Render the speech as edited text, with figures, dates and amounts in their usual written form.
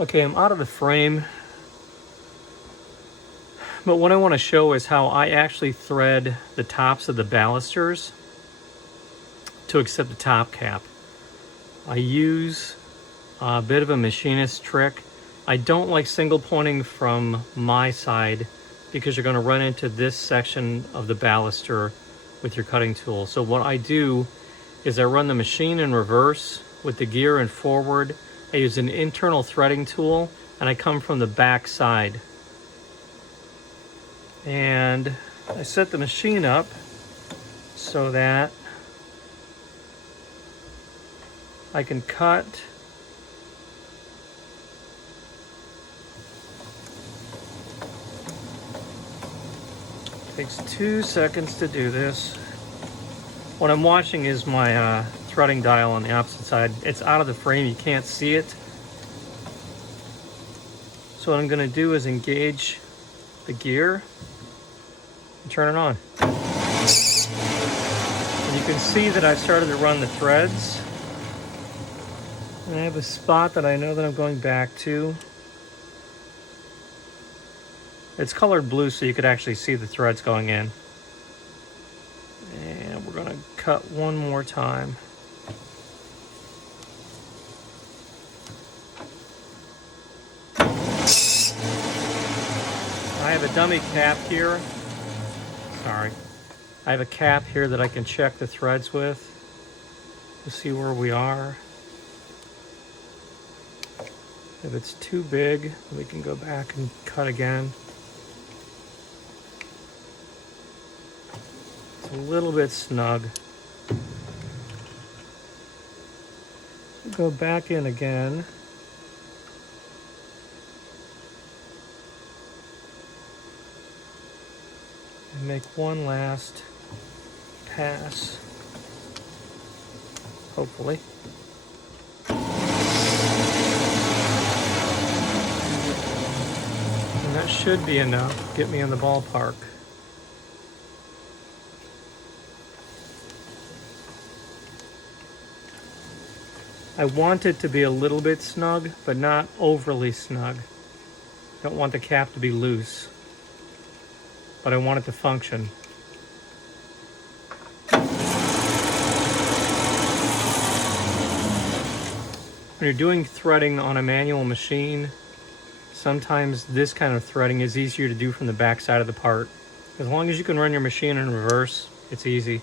Okay, I'm out of the frame, but what I want to show is how I actually thread the tops of the balusters to accept the top cap. I use a bit of a machinist trick. I don't like single pointing from my side because you're going to run into this section of the baluster with your cutting tool. So what I do is I run the machine in reverse with the gear in forward. I use an internal threading tool and I come from the back side. And I set the machine up so that I can cut takes 2 seconds to do this. What I'm watching is my threading dial on the opposite side. It's out of the frame, you can't see it. So what I'm going to do is engage the gear and turn it on. And you can see that I've started to run the threads. And I have a spot that I know that I'm going back to. It's colored blue so you could actually see the threads going in. And we're going to cut one more time. I have a dummy cap here. Sorry. I have a cap here that I can check the threads with to see where we are. If it's too big, we can go back and cut again. It's a little bit snug. Go back in again. And make one last pass, hopefully. And that should be enough to get me in the ballpark. I want it to be a little bit snug, but not overly snug. Don't want the cap to be loose, but I want it to function. When you're doing threading on a manual machine, sometimes this kind of threading is easier to do from the back side of the part. As long as you can run your machine in reverse, it's easy.